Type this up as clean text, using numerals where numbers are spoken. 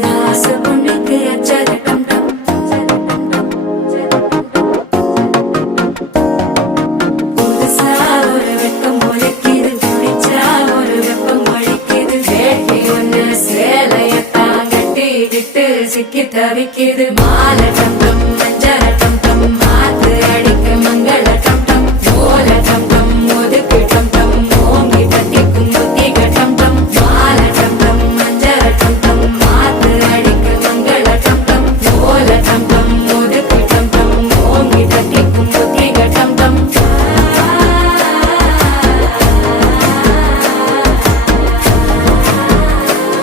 ஆசை பொண்ணுக்கு அச்சத டம் டம். புதுசா ஒரு வெப்பம் முளைக்குது, குடிச்சா ஒரு வெப்பம் ஒழிக்குது. வேட்டி ஒண்ணு சேலையத்தான் கட்டிக்கிட்டு சிக்கி தவிக்குது. மாலை